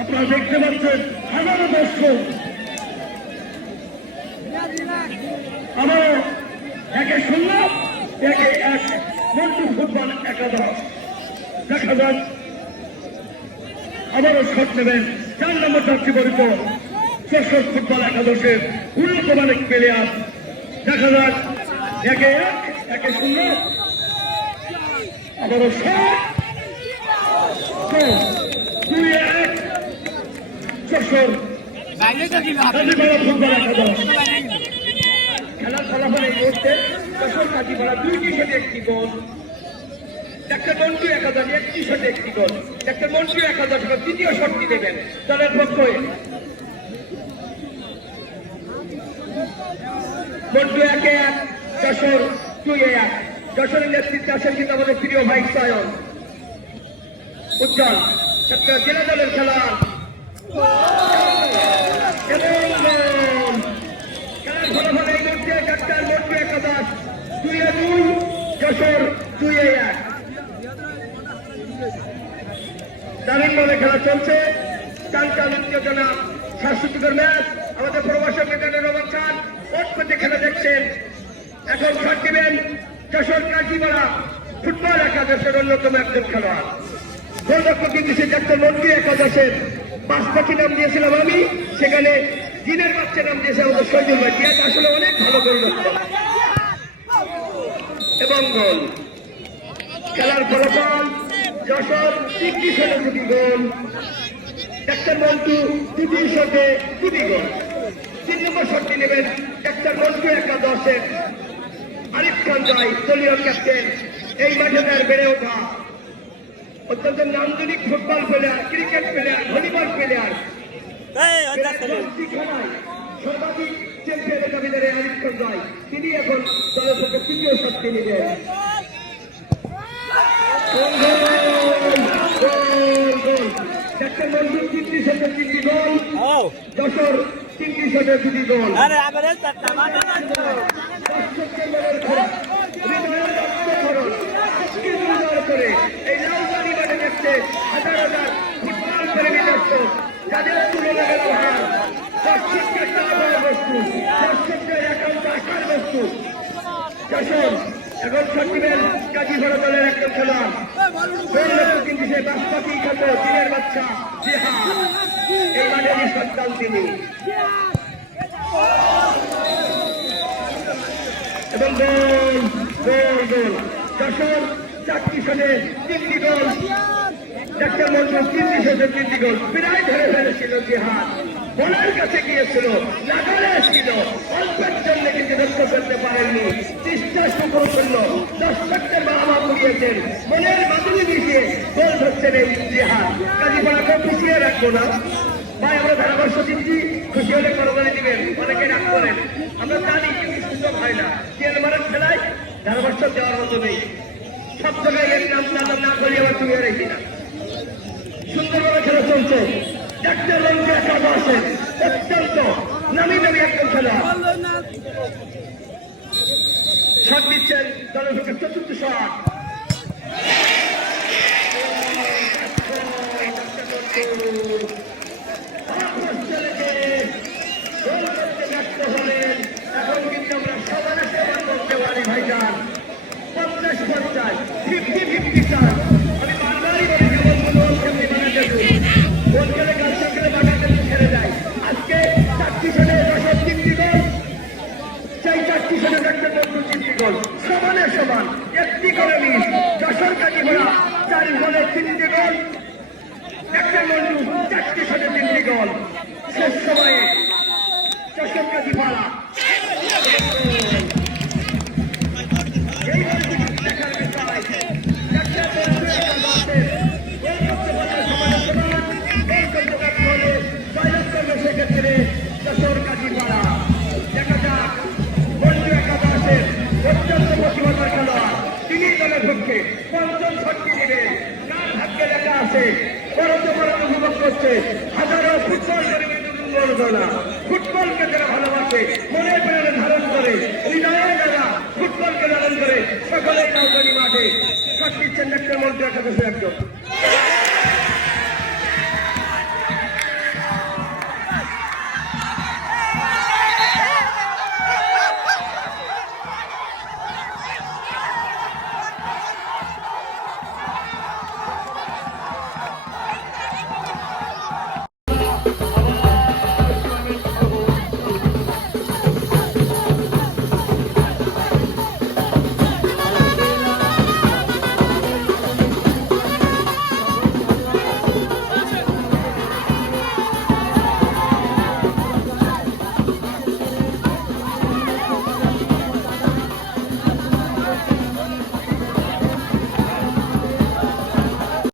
আপনারা দেখতে পাচ্ছেন, হাজারো দর্শক। আবারও একে শুনলাম একে এক মন্টু ফুটবল একাদশ। দেখা যাক। আবারও শট নেবেন। চার নম্বর যাত্রী পরিত চশোর ফুটবল একাদশের উন্নত মানের প্লেয়ার। দেখা যাক। একে এক, একে শূন্য শট দুই এক যশোর খেলার ফলাফল একটি গোল। ডাক্তার মন্টু একাদশ একটি শটে এবার শটটি দেবেন দলের পক্ষে। মন্টু একে এক, যশোর দুই এক। যশোরের নেতৃত্বে আছেন কিন্তু আমাদের প্রিয় ভাই সায়ন। উজ্জ্বল জেলা দলের খেলা। খেলা চলছে। টান টান উত্তেজনা স্বাস্থ্যকর ম্যাচ। আমাদের প্রবাসক নেতা রহমান খান ওট খেলা দেখছেন। এখন শট দিবেন যশোর কাজীপাড়া ফুটবল একাদশের অন্যতম একজন খেলোয়াড়। গোলরক্ষক সে ডাক্তার মন্ত্রী একাদশের পাঁচ পাখি নাম দিয়েছিলাম আমি, সেখানে দিনের বাচ্চা নাম দিয়েছে আমাদের শহীদুল ভাই। আসলে অনেক ভালো গোলরক্ষক এবং গোল। খেলার ফলাফল, যশোর তিনটি শটে দুটি গোল। ডাক্তার মন্টু দুটি শটে দুটি গোল তিন নম্বর শটটি নেবেন ডাক্তার মন্টু একাদশের খান দলীয় ক্যাপ্টেন এই মাঠে তার বেড়ে ওঠা। অত্যন্ত নান্দনিক football player cricket player volleyball player খেলায় সর্বাধিক চ্যাম্পিয়নের দাবিদারে আরিফ জয় তিনি এখন দলের পক্ষে তৃতীয় শটটি নেবেন। তিনটি শটে তিনটি গোল। যশোর তিনটি শটে দুটি গোল আরে আবার এই চারটা মাঠে সেপ্টেম্বরের খেলা হৃদয়ের রক্তক্ষরণ আজকে দুর্বার করে এই লালবাড়ি মাঠে দেখছে হাজার হাজার ফুটবল প্রেমী দর্শক যাদের তুলনা গেল হার দর্শকদের চাওয়ার বস্তু। ভরা দলের একজন খেলোয়াড় গোলরক্ষক কিন্তু সে বাস্তাকি খ্যাত দিনের বাচ্চা এই মাঠেরই সন্তান তিনি। এবং গোল গোল গোল। চারটি শটে তিনটি গোল। ডাক্তার মন্টু তিনটি শটে তিনটি গোল। প্রায় জেহাদ। বলার কাছে গিয়েছিল, নাগালে ছিল অল্পের জন্য কিন্তু রক্ষা করতে পারেননি। চেষ্টা সফল করল। দর্শকদের বাবা পুড়িয়েছেন মনের মাধুরী মিশিয়ে গোল ধরছেন এই কাজী পড়াকে পিছিয়ে রাখব না। ভাই, আমরা ধারাভাষ্য দিচ্ছি। খুশি হলে করবানি দিবেন। অনেকে রাগ করেন। আমরা জানি কিন্তু সুযোগ হয় না। তেল মারার খেলায় ধারাভাষ্য দেওয়ার মতো নেই। সব জায়গায় নাম না করি আবার তুমি রেখি না। সুন্দরভাবে খেলা চলছে। ডাক্তার রঙে একটা বসে, অত্যন্ত নামি নামি একজন খেলা। শট দিচ্ছেন দলের পক্ষে চতুর্থ শট। ভাইজান, পঞ্চাশ পঞ্চাশ, ফিফটি ফিফটি চার। যাক বন্ধু একাদশের অত্যন্ত প্রতিভার খেলোয়াড় তিনি দলের পক্ষে পঞ্চম শক্তি নেবেন কার ভাগ্যে লেখা আছে বরঞ্চ উপভোগ করছে। হাজারো ফুটবল ফুটবলকে যারা ভালোবাসে মনে প্রাণে ধারণ করে, হৃদয়ে যারা ফুটবলকে ধারণ করে, সকলের নৌকানি মাঠে। শক্তি চেন্নাক্কের মধ্যে একাদশে একজন।